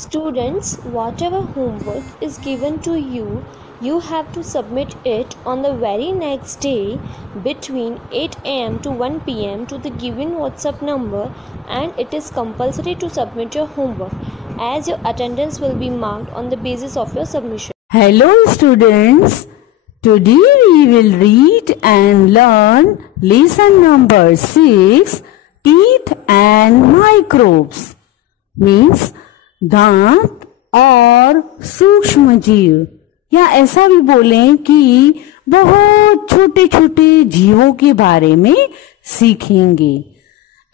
Students, whatever homework is given to you, you have to submit it on the very next day between 8 am to 1 pm to the given WhatsApp number, and it is compulsory to submit your homework as your attendance will be marked on the basis of your submission. Hello students, today we will read and learn lesson number 6, Teeth and Microbes. Means दांत और सूक्ष्म जीव, या ऐसा भी बोलें कि बहुत छोटे छोटे जीवों के बारे में सीखेंगे.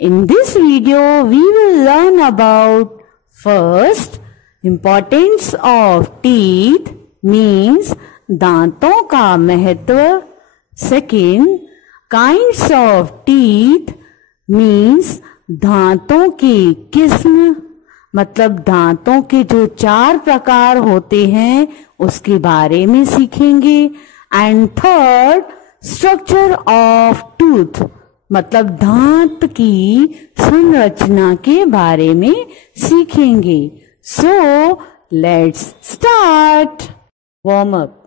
In this video we will learn about first importance of teeth means दांतों का महत्व. Second kinds of teeth means दांतों की किस्म, मतलब दांतों के जो 4 प्रकार होते हैं उसके बारे में सीखेंगे. And third structure of tooth, मतलब दांत की संरचना के बारे में सीखेंगे. So let's start. Warm up.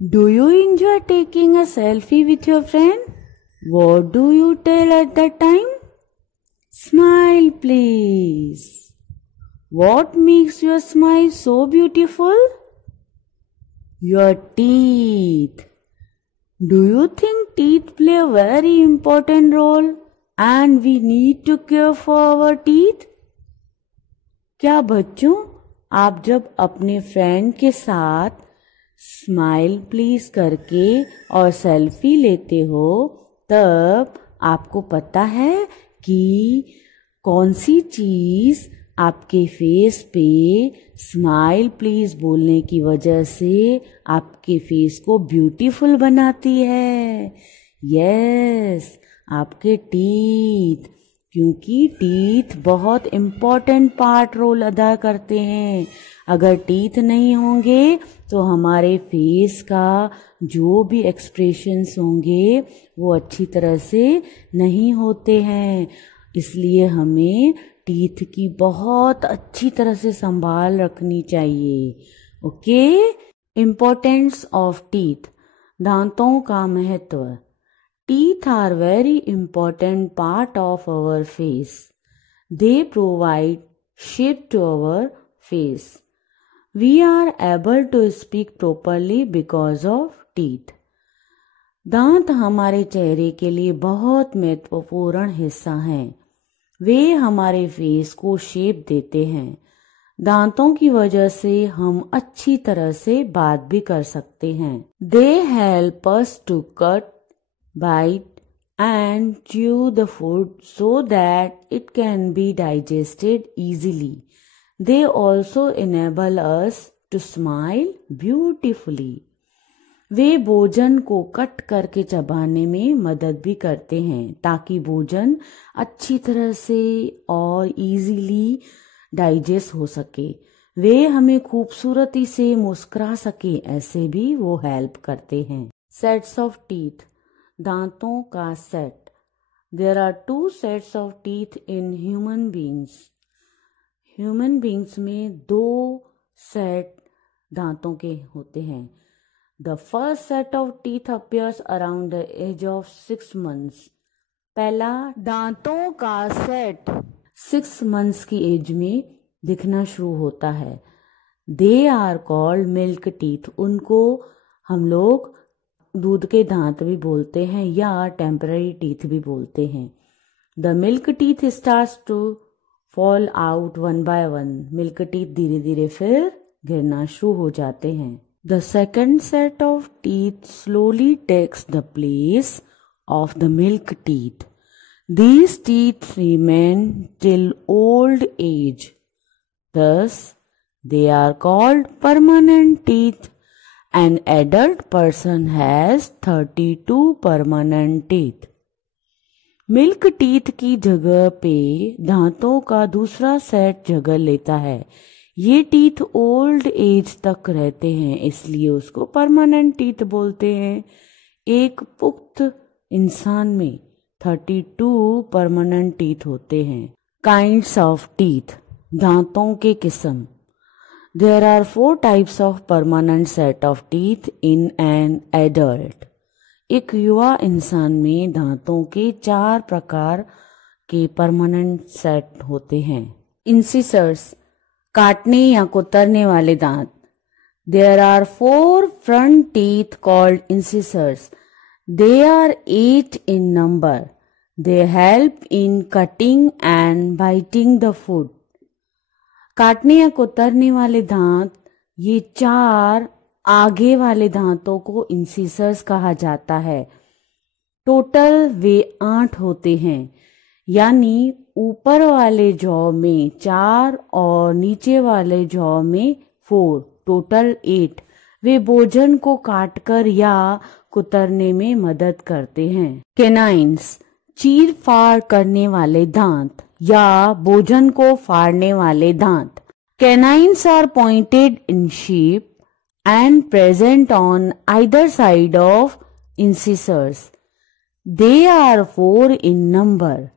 Do you enjoy taking a selfie with your friend? What do you tell at that time? Smile please. What makes your smile so beautiful? Your teeth. Do you think teeth play a very important role and we need to care for our teeth? क्या बच्चों, आप जब अपने friend के साथ smile please करके और selfie लेते हो तब आपको पता है कि कौन सी चीज आपके फेस पे स्माइल प्लीज बोलने की वजह से आपके फेस को ब्यूटीफुल बनाती है? यस, आपके टीथ, क्योंकि टीथ बहुत इम्पोर्टेंट पार्ट रोल अदा करते हैं. अगर टीथ नहीं होंगे तो हमारे फेस का जो भी एक्सप्रेशंस होंगे वो अच्छी तरह से नहीं होते हैं. इसलिए हमें टीथ की बहुत अच्छी तरह से संभाल रखनी चाहिए. ओके. इम्पोर्टेंस ऑफ टीथ, दांतों का महत्व. Teeth are very important part of our face. They provide shape to our face. We are able to speak properly because of teeth. दांत हमारे चेहरे के लिए बहुत महत्वपूर्ण हिस्सा हैं. वे हमारे फेस को शेप देते हैं. दांतों की वजह से हम अच्छी तरह से बात भी कर सकते हैं. They help us to cut, bite and chew the food so that it can be digested easily. They also enable us to smile beautifully. वे भोजन को कट करके चबाने में मदद भी करते हैं ताकि भोजन अच्छी तरह से और इजीली डाइजेस्ट हो सके. वे हमें खूबसूरती से मुस्कुरा सके, ऐसे भी वो हेल्प करते हैं. सेट्स ऑफ टीथ, दांतों का सेट. There are 2 sets of teeth in human beings. Human beings में 2 सेट दांतों के होते हैं. The first set of teeth appears around the age of 6 months. पहला दांतों का सेट 6 months की एज में दिखना शुरू होता है. They are called milk teeth. उनको हम लोग दूध के दांत भी बोलते हैं या टेम्पररी टीथ भी बोलते हैं. The milk teeth starts to fall out one by one. Milk teeth धीरे धीरे फिर गिरना शुरू हो जाते हैं. The second set of teeth slowly takes the place of the milk teeth. These teeth remain till old age. Thus, they are called permanent teeth. An adult person has 32 permanent teeth. Milk teeth की जगह पे दांतों का दूसरा set जगह लेता है. ये टीथ ओल्ड एज तक रहते हैं, इसलिए उसको परमानेंट टीथ बोलते हैं. एक पुख्त इंसान में 32 परमानेंट टीथ होते हैं. काइंड्स ऑफ टीथ, दांतों के किस्म। There are 4 types of permanent set of teeth in an adult. एक युवा इंसान में दांतों के 4 प्रकार के परमानेंट सेट होते हैं। इंसिसर्स, काटने या कुतरने वाले दांत। There are 4 front teeth called incisors. They are 8 in number. They help in cutting and biting the food. काटने या कुतरने वाले दांत, ये 4 आगे वाले दांतों को इंसिसर्स कहा जाता है। टोटल वे 8 होते हैं, यानी ऊपर वाले जॉ में 4 और नीचे वाले जॉ में 4, टोटल 8। वे भोजन को काटकर या कुतरने में मदद करते हैं। कैनाइन्स, चीर फाड़ करने वाले दांत या भोजन को फाड़ने वाले दांत। Canines are pointed in shape and present on either side of incisors. They are 4 in number.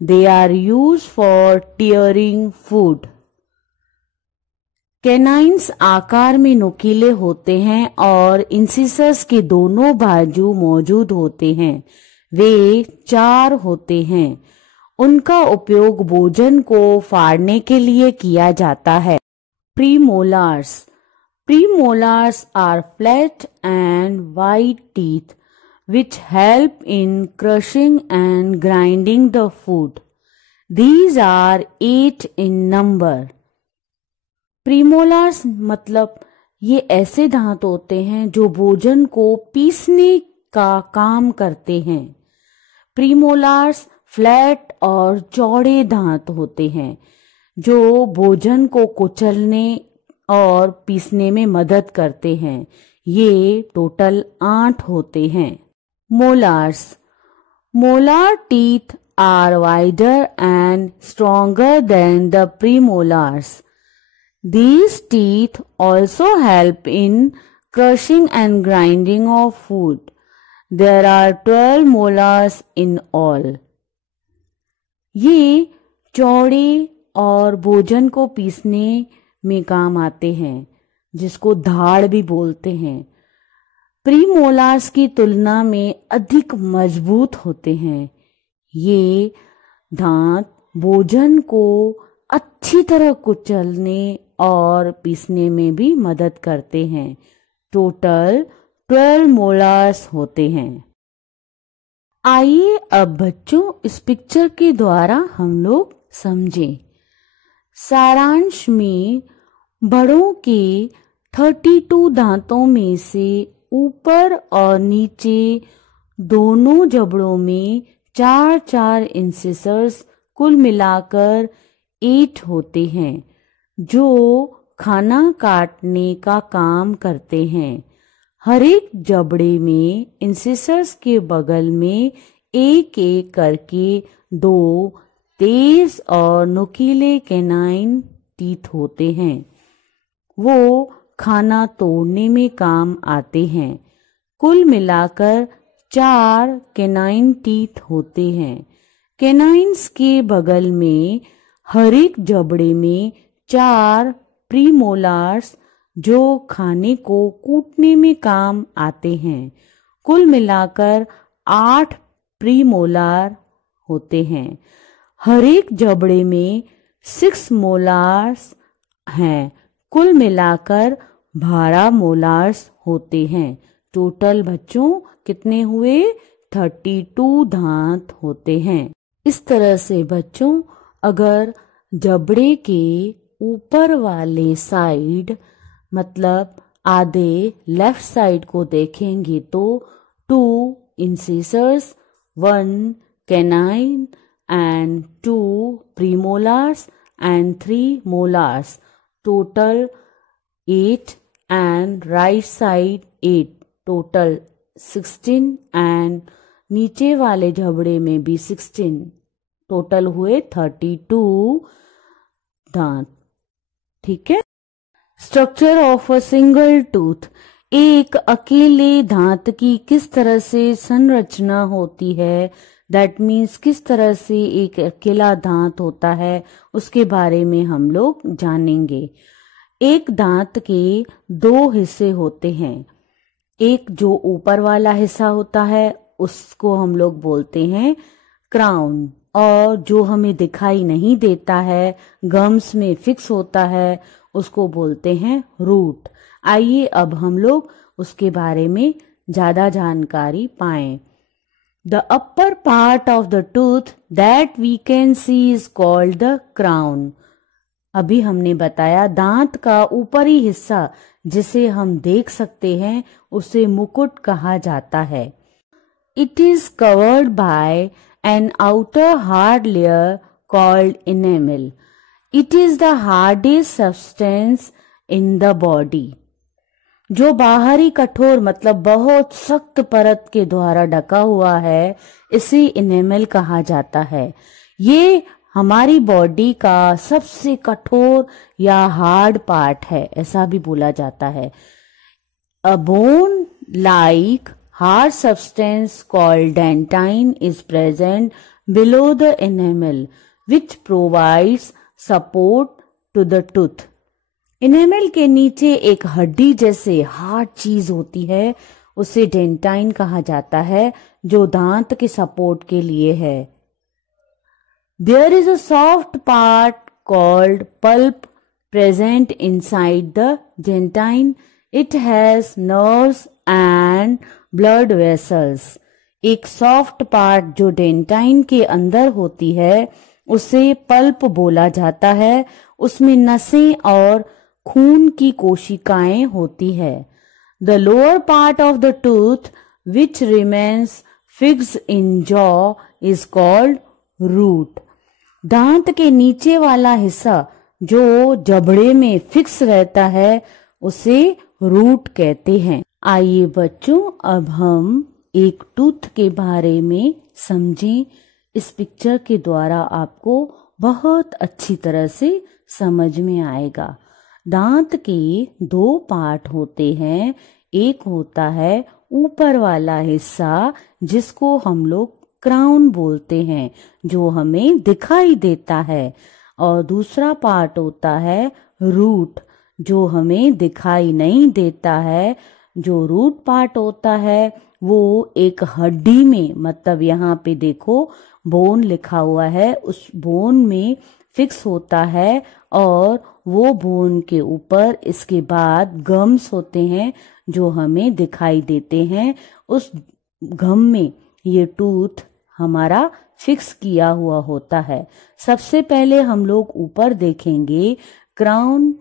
They are used for tearing food. Canines आकार में नुकीले होते हैं और इंसिसर्स के दोनों बाजू मौजूद होते हैं। वे 4 होते हैं। उनका उपयोग भोजन को फाड़ने के लिए किया जाता है। Premolars, premolars are flat and wide teeth which help in crushing and grinding the food. These are 8 in number. प्रीमोलार्स मतलब ये ऐसे दांत होते हैं जो भोजन को पीसने का काम करते हैं। प्रीमोलार्स फ्लैट और चौड़े दांत होते हैं जो भोजन को कुचलने और पीसने में मदद करते हैं। ये टोटल 8 होते हैं। Molars, molar teeth are wider and stronger than the premolars. These teeth also help in crushing and grinding of food. There are 12 molars in all. ये चौड़े और भोजन को पीसने में काम आते हैं, जिसको धाड़ भी बोलते हैं। प्रीमोलार्स की तुलना में अधिक मजबूत होते हैं। ये दांत भोजन को अच्छी तरह कुचलने और पीसने में भी मदद करते हैं। टोटल 12 मोलार्स होते हैं। आइए अब बच्चों इस पिक्चर के द्वारा हम लोग समझें। सारांश में बड़ों के 32 दांतों में से ऊपर और नीचे दोनों जबड़ों में 4-4 इंसिसर्स कुल मिलाकर 8 होते हैं जो खाना काटने का काम करते हैं। हर एक जबड़े में इंसिसर्स के बगल में एक एक करके 2 तेज और नुकीले कैनाइन टीथ होते हैं। वो खाना तोड़ने में काम आते हैं। कुल मिलाकर 4 कैनाइन टीथ होते हैं। कैनाइन्स के बगल में हर एक जबड़े में 4 प्रीमोलार्स जो खाने को कूटने में काम आते हैं। कुल मिलाकर 8 प्रीमोलार होते हैं। हर एक जबड़े में 6 मोलार्स हैं। कुल मिलाकर 12 मोलार्स होते हैं। टोटल बच्चों कितने हुए? 32 दांत होते हैं। इस तरह से बच्चों अगर जबड़े के ऊपर वाले साइड मतलब आधे लेफ्ट साइड को देखेंगे तो 2 इंसिसर्स, 1 canine and 2 premolars and 3 molars. Total 8 and right side 8. Total 16 and नीचे वाले जबड़े में भी 16. टोटल हुए 32 दांत। ठीक है। Structure of a single tooth. एक अकेले दांत की किस तरह से संरचना होती है दैट मीन्स किस तरह से एक अकेला दांत होता है उसके बारे में हम लोग जानेंगे। एक दांत के दो हिस्से होते हैं। एक जो ऊपर वाला हिस्सा होता है उसको हम लोग बोलते हैं क्राउन, और जो हमें दिखाई नहीं देता है, गम्स में फिक्स होता है, उसको बोलते हैं रूट। आइए अब हम लोग उसके बारे में ज्यादा जानकारी पाएं। The upper part of the tooth that we can see is called the crown. अभी हमने बताया दांत का ऊपरी हिस्सा जिसे हम देख सकते हैं उसे मुकुट कहा जाता है। It is covered by an outer hard layer called enamel. It is the hardest substance in the body. जो बाहरी कठोर मतलब बहुत सख्त परत के द्वारा ढका हुआ है, इसे इनेमल कहा जाता है। ये हमारी बॉडी का सबसे कठोर या हार्ड पार्ट है, ऐसा भी बोला जाता है। A bone like hard substance called dentine is present below the enamel, which provides support to the tooth. Enamel के नीचे एक हड्डी जैसे हार्ड चीज होती है, उसे डेंटाइन कहा जाता है, जो दांत के सपोर्ट के लिए है। There is a soft part called pulp present inside the dentine. It has nerves and blood vessels. एक सॉफ्ट पार्ट जो डेंटाइन के अंदर होती है उसे पल्प बोला जाता है। उसमें नसें और खून की कोशिकाएं होती है। The lower part of the tooth which remains fixed in jaw is called root. दांत के नीचे वाला हिस्सा जो जबड़े में फिक्स रहता है उसे रूट कहते हैं। आइए बच्चों, अब हम एक टूथ के बारे में समझें। इस पिक्चर के द्वारा आपको बहुत अच्छी तरह से समझ में आएगा। दांत के दो पार्ट होते हैं। एक होता है ऊपर वाला हिस्सा जिसको हम लोग क्राउन बोलते हैं, जो हमें दिखाई देता है, और दूसरा पार्ट होता है रूट, जो हमें दिखाई नहीं देता है। जो रूट पार्ट होता है वो एक हड्डी में, मतलब यहाँ पे देखो बोन लिखा हुआ है, उस बोन में फिक्स होता है, और वो बोन के ऊपर इसके बाद गम्स होते हैं जो हमें दिखाई देते हैं। उस गम में ये टूथ हमारा फिक्स किया हुआ होता है। सबसे पहले हम लोग ऊपर देखेंगे क्राउन,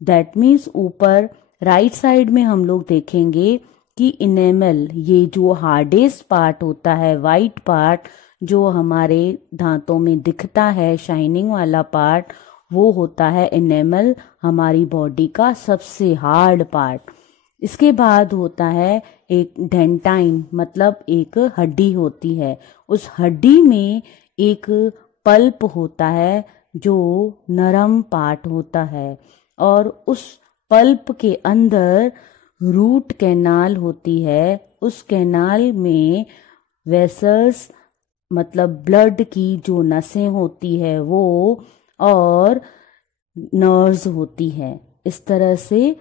दैट मीन्स ऊपर राइट साइड में हम लोग देखेंगे कि इनेमल, ये जो हार्डेस्ट पार्ट होता है, वाइट पार्ट जो हमारे दांतों में दिखता है, शाइनिंग वाला पार्ट, वो होता है इनेमल, हमारी बॉडी का सबसे हार्ड पार्ट। इसके बाद होता है एक डेंटाइन, मतलब एक हड्डी होती है। उस हड्डी में एक पल्प होता है जो नरम पार्ट होता है, और उस पल्प के अंदर रूट कैनाल होती है। उस कैनाल में वेसल्स, मतलब ब्लड की जो नसें होती है वो, और नर्व्स होती है। इस तरह से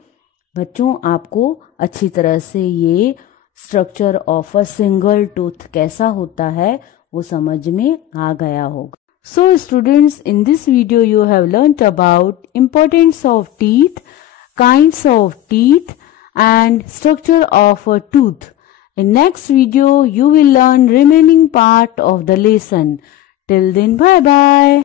बच्चों आपको अच्छी तरह से ये structure of a single tooth कैसा होता है वो समझ में आ गया होगा। So students, in this video you have learnt about importance of teeth, kinds of teeth and structure of a tooth. In next video you will learn remaining part of the lesson. Till then, bye bye.